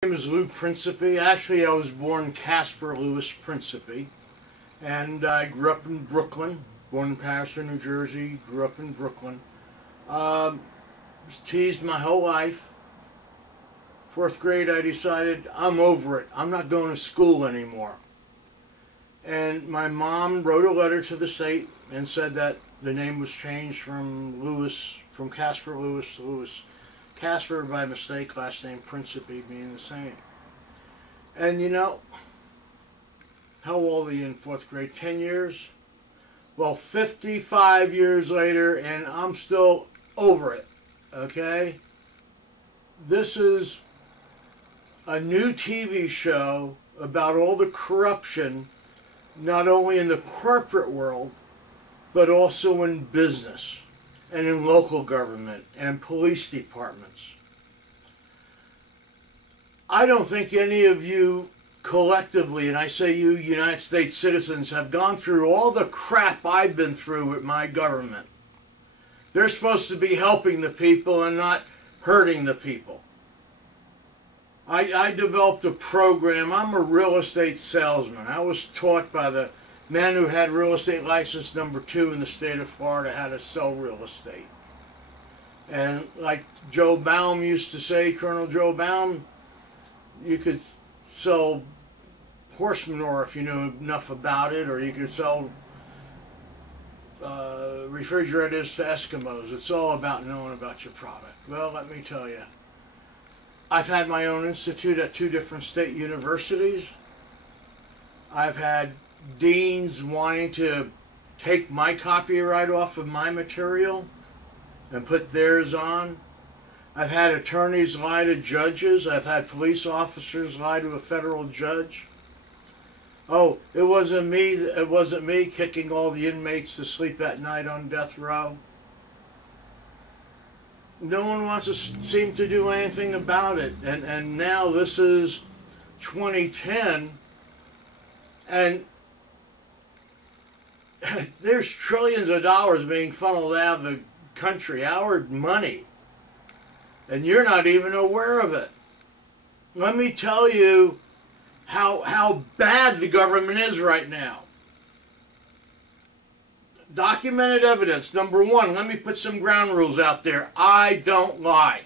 My name is Lou Principe. Actually, I was born Casper Louis Principe, and I grew up in Brooklyn. Born in Patterson, New Jersey. Grew up in Brooklyn. Was teased my whole life. Fourth grade, I decided I'm over it. I'm not going to school anymore. And my mom wrote a letter to the state and said that the name was changed from Casper Louis to Louis Casper by mistake, last name Principe being the same. And you know, how old are you in fourth grade? 10 years? Well, 55 years later, and I'm still over it, okay? This is a new TV show about all the corruption, not only in the corporate world, but also in business and in local government and police departments. I don't think any of you collectively, and I say you United States citizens, have gone through all the crap I've been through with my government. They're supposed to be helping the people and not hurting the people. I developed a program. I'm a real estate salesman. I was taught by the man who had real estate license number 2 in the state of Florida how to sell real estate. And like Joe Baum used to say, Colonel Joe Baum, you could sell horse manure if you knew enough about it, or you could sell refrigerators to Eskimos. It's all about knowing about your product. Well, let me tell you, I've had my own institute at 2 different state universities. I've had deans wanting to take my copyright off of my material and put theirs on. I've had attorneys lie to judges. I've had police officers lie to a federal judge. Oh, it wasn't me kicking all the inmates to sleep at night on death row. No one wants to seem to do anything about it. And now this is 2010, and there's trillions of dollars being funneled out of the country, our money, and you're not even aware of it. Let me tell you how bad the government is right now. Documented evidence. Number 1, let me put some ground rules out there. I don't lie.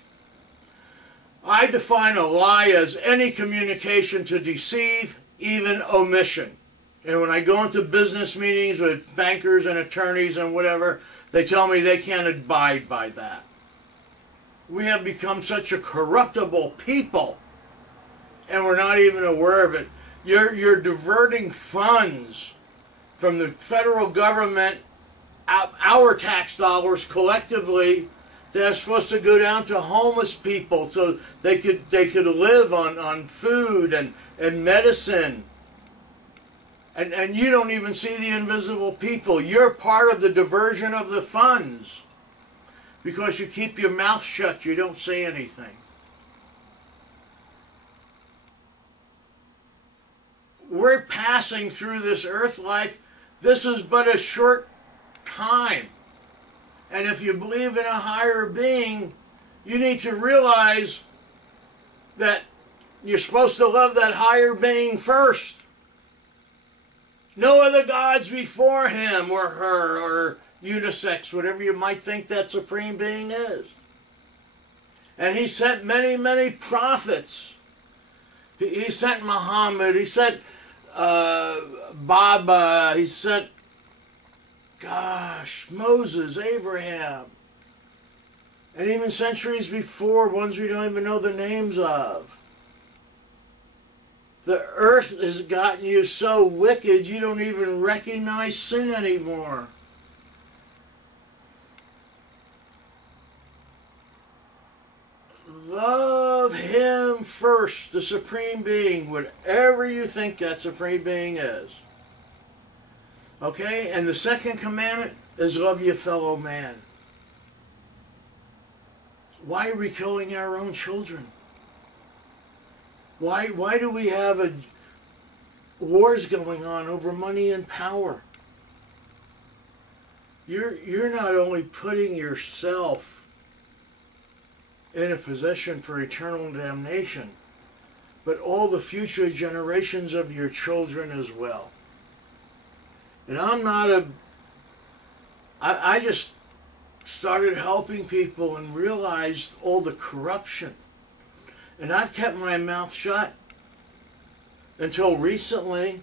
I define a lie as any communication to deceive, even omission. And when I go into business meetings with bankers and attorneys and whatever, they tell me they can't abide by that. We have become such a corruptible people, and we're not even aware of it. You're diverting funds from the federal government, our tax dollars collectively, that are supposed to go down to homeless people so they could live on food and medicine. And you don't even see the invisible people. You're part of the diversion of the funds. Because you keep your mouth shut, you don't say anything. We're passing through this earth life. This is but a short time. And if you believe in a higher being, you need to realize that you're supposed to love that higher being first. No other gods before him or her or unisex, whatever you might think that supreme being is. And he sent many, many prophets. He sent Muhammad, he sent Baba, he sent, Moses, Abraham. And even centuries before, ones we don't even know the names of. The earth has gotten you so wicked you don't even recognize sin anymore. Love him first, the supreme being, whatever you think that supreme being is. Okay? And the second commandment is love your fellow man. Why are we killing our own children? Why do we have wars going on over money and power? You're not only putting yourself in a position for eternal damnation, but all the future generations of your children as well. And I just started helping people and realized all the corruption. And I've kept my mouth shut until recently.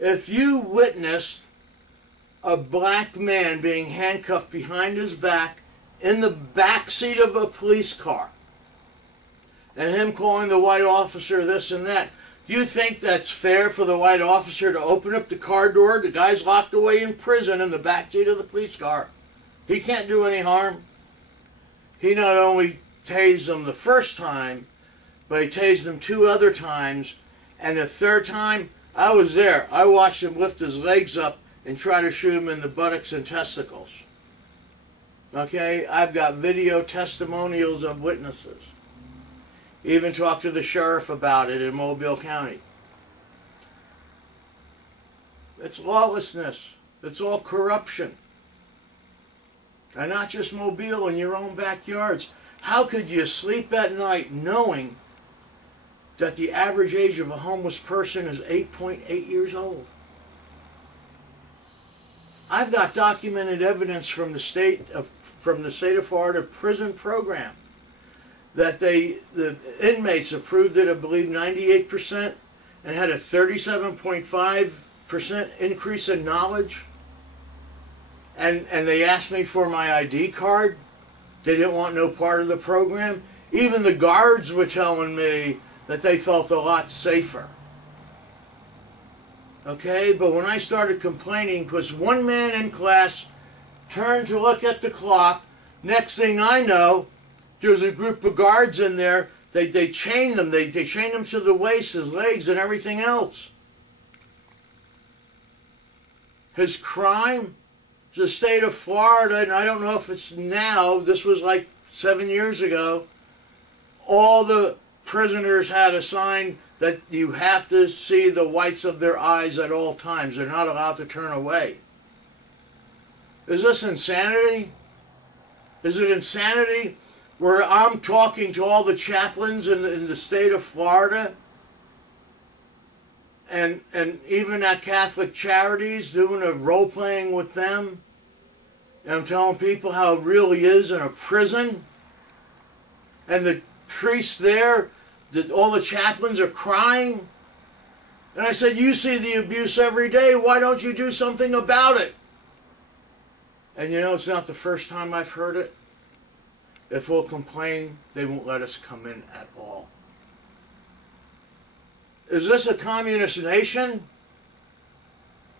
If you witnessed a black man being handcuffed behind his back in the back seat of a police car, and him calling the white officer this and that, do you think that's fair for the white officer to open up the car door? The guy's locked away in prison in the back seat of the police car. He can't do any harm. He not only tased him the first time, but he tased him 2 other times, and the third time, I was there. I watched him lift his legs up and try to shoot him in the buttocks and testicles. Okay, I've got video testimonials of witnesses. Even talked to the sheriff about it in Mobile County. It's lawlessness. It's all corruption. And not just Mobile, in your own backyards. How could you sleep at night knowing that the average age of a homeless person is 8.8 years old? I've got documented evidence from the state of Florida prison program that the inmates approved it, I believe 98%, and had a 37.5% increase in knowledge. And they asked me for my ID card. They didn't want no part of the program. Even the guards were telling me that they felt a lot safer. Okay, but when I started complaining, because one man in class turned to look at the clock, next thing I know, there was a group of guards in there. They chained them. They chained him to the waist, his legs, and everything else. His crime, the state of Florida, and I don't know if it's now, this was like 7 years ago, all the prisoners had a sign that you have to see the whites of their eyes at all times. They're not allowed to turn away. Is this insanity? Is it insanity where I'm talking to all the chaplains in the state of Florida and even at Catholic Charities, doing a role-playing with them, and I'm telling people how it really is in a prison, and the priests there, all the chaplains are crying? And I said, you see the abuse every day, why don't you do something about it? And you know, it's not the first time I've heard it. If we'll complain, they won't let us come in at all. Is this a communist nation?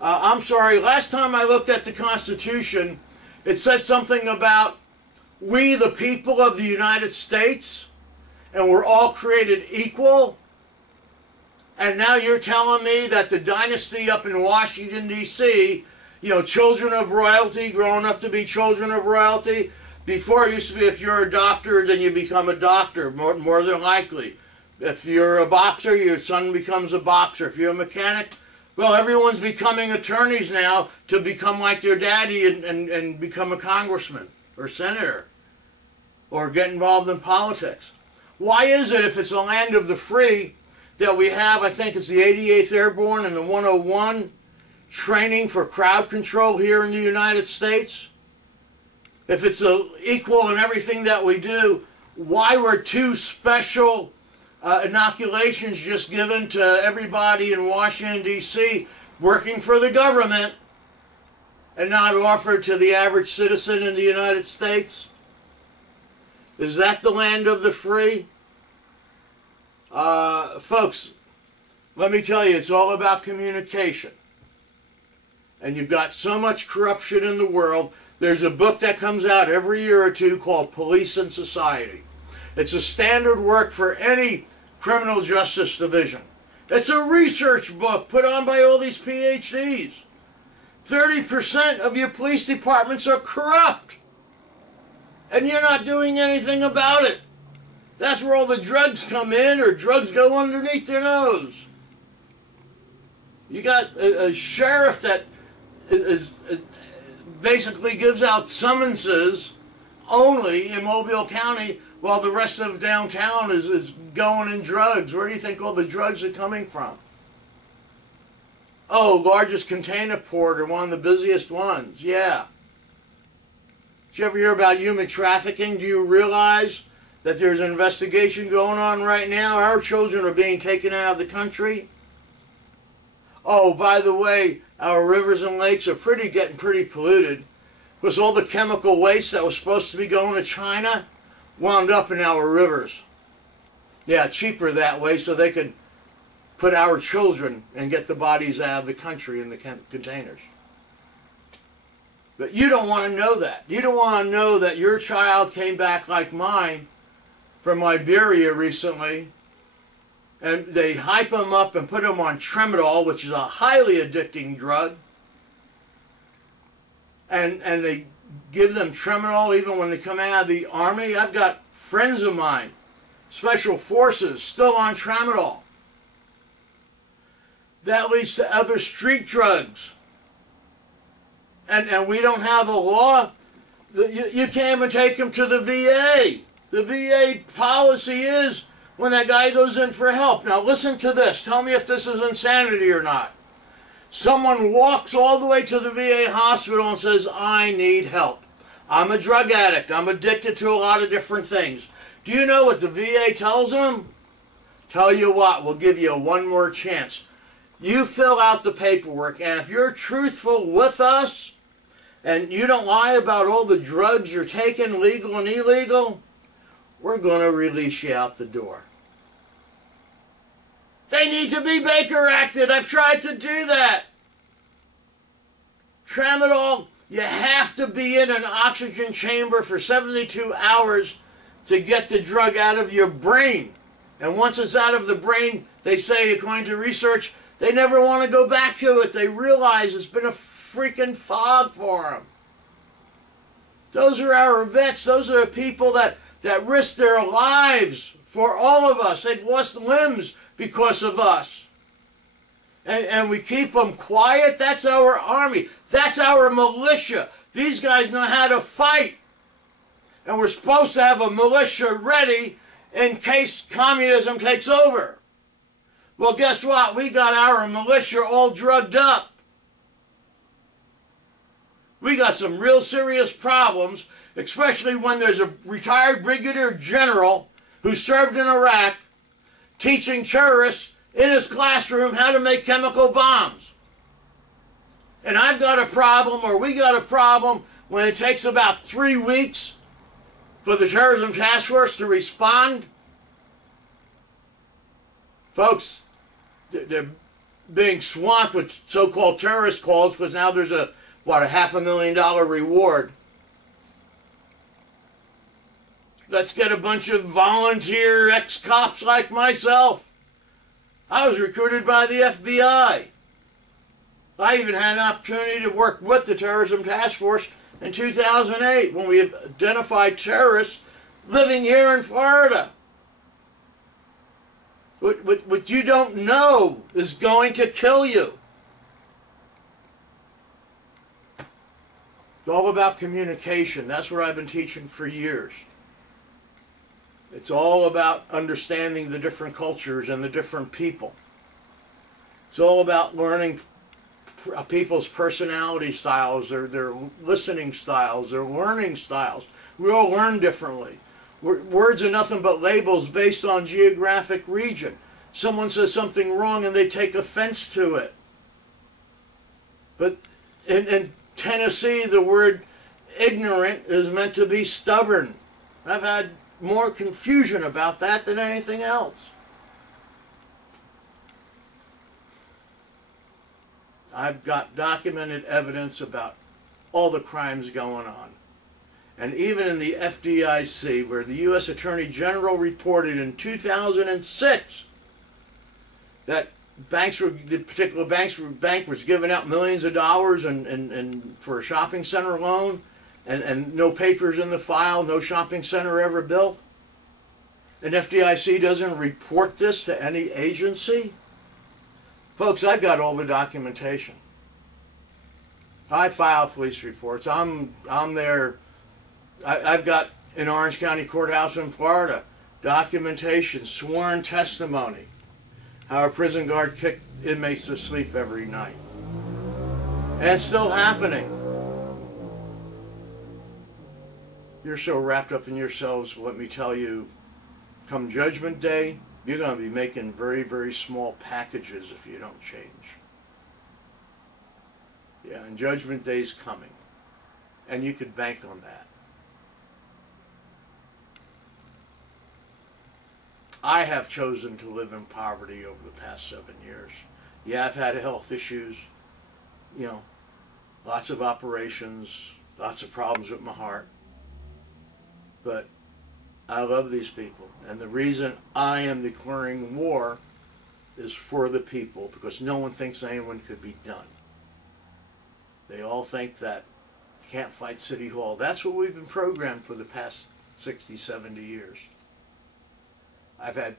I'm sorry, last time I looked at the Constitution, it said something about we the people of the United States, and we're all created equal. And now you're telling me that the dynasty up in Washington, D.C., you know, children of royalty, growing up to be children of royalty. Before it used to be if you're a doctor, then you become a doctor, more than likely. If you're a boxer, your son becomes a boxer. If you're a mechanic, well, everyone's becoming attorneys now to become like their daddy and become a congressman or senator or get involved in politics. Why is it, if it's a land of the free, that we have, I think it's the 88th Airborne and the 101, training for crowd control here in the United States? If it's equal in everything that we do, why were 2 special inoculations just given to everybody in Washington, D.C. working for the government and not offered to the average citizen in the United States? Is that the land of the free? Folks, let me tell you, it's all about communication. And you've got so much corruption in the world. There's a book that comes out every year or two called Police and Society. It's a standard work for any criminal justice division. It's a research book put on by all these PhDs. 30% of your police departments are corrupt. And you're not doing anything about it. That's where all the drugs come in, or drugs go underneath their nose. You got a sheriff that basically gives out summonses only in Mobile County while the rest of downtown is going in drugs. Where do you think all the drugs are coming from? Oh, largest container port, or one of the busiest ones. Yeah. Did you ever hear about human trafficking? Do you realize that there's an investigation going on right now? Our children are being taken out of the country. Oh, by the way, our rivers and lakes are getting pretty polluted because all the chemical waste that was supposed to be going to China wound up in our rivers. Yeah, cheaper that way so they could put our children and get the bodies out of the country in the containers. But you don't want to know that. You don't want to know that your child came back like mine from Liberia recently, and they hype them up and put them on Tramadol, which is a highly addicting drug, and they give them Tramadol even when they come out of the Army. I've got friends of mine, Special Forces, still on Tramadol. That leads to other street drugs. And we don't have a law. You can't even take them to the VA. The VA policy is when that guy goes in for help. Now listen to this. Tell me if this is insanity or not. Someone walks all the way to the VA hospital and says, I need help. I'm a drug addict. I'm addicted to a lot of different things. Do you know what the VA tells them? Tell you what, we'll give you one more chance. You fill out the paperwork, and if you're truthful with us, and you don't lie about all the drugs you're taking, legal and illegal, we're going to release you out the door. They need to be Baker Acted. I've tried to do that. Tramadol, you have to be in an oxygen chamber for 72 hours to get the drug out of your brain. And once it's out of the brain, they say, according to research, they never want to go back to it. They realize it's been a freaking fog for them. Those are our vets. Those are the people that risk their lives for all of us. They've lost limbs because of us. And we keep them quiet. That's our army. That's our militia. These guys know how to fight. And we're supposed to have a militia ready in case communism takes over. Well, guess what? We got our militia all drugged up. We got some real serious problems, especially when there's a retired brigadier general who served in Iraq teaching terrorists in his classroom how to make chemical bombs. And I've got a problem, or we got a problem, when it takes about 3 weeks for the Terrorism Task Force to respond. Folks, they're being swamped with so-called terrorist calls because now there's a $500,000 reward. Let's get a bunch of volunteer ex-cops like myself. I was recruited by the FBI. I even had an opportunity to work with the Terrorism Task Force in 2008 when we identified terrorists living here in Florida. What you don't know is going to kill you. It's all about communication. That's what I've been teaching for years. It's all about understanding the different cultures and the different people. It's all about learning people's personality styles, their listening styles, their learning styles. We all learn differently. Words are nothing but labels based on geographic region. Someone says something wrong and they take offense to it. But in Tennessee, the word ignorant is meant to be stubborn. I've had more confusion about that than anything else. I've got documented evidence about all the crimes going on. And even in the FDIC, where the U.S. Attorney General reported in 2006 that bank was giving out millions of dollars and for a shopping center loan, and no papers in the file, no shopping center ever built. And FDIC doesn't report this to any agency. Folks, I've got all the documentation. I file police reports. I'm there. I've got in Orange County Courthouse in Florida. Documentation, sworn testimony, how a prison guard kicked inmates to sleep every night. And it's still happening. You're so wrapped up in yourselves, let me tell you, come Judgment Day, you're going to be making very, very small packages if you don't change. Yeah, and Judgment Day's coming. And you could bank on that. I have chosen to live in poverty over the past 7 years. Yeah, I've had health issues, you know, lots of operations, lots of problems with my heart. But I love these people. And the reason I am declaring war is for the people, because no one thinks anyone could be done. They all think that you can't fight City Hall. That's what we've been programmed for the past 60, 70 years. I've had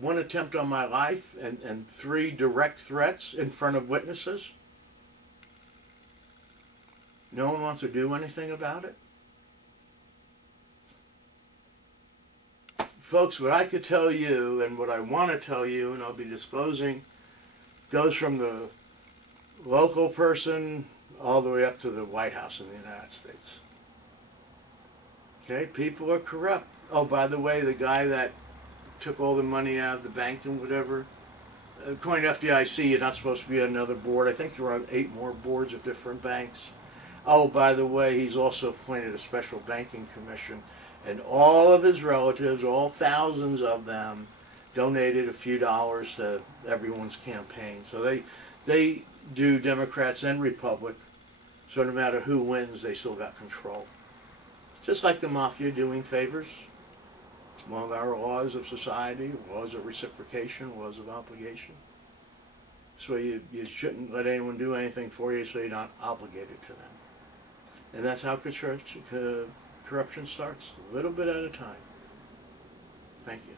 one attempt on my life and 3 direct threats in front of witnesses. No one wants to do anything about it. Folks, what I could tell you and what I want to tell you, and I'll be disclosing, goes from the local person all the way up to the White House in the United States. Okay, people are corrupt. Oh, by the way, the guy that took all the money out of the bank and whatever, according to FDIC, you're not supposed to be on another board. I think there are 8 more boards of different banks. Oh, by the way, he's also appointed a special banking commission, and all of his relatives, all thousands of them, donated a few dollars to everyone's campaign. So they do, Democrats and Republic, so no matter who wins, they still got control. Just like the mafia doing favors. One of our laws of society, laws of reciprocation, laws of obligation. So you shouldn't let anyone do anything for you so you're not obligated to them. And that's how corruption starts, a little bit at a time. Thank you.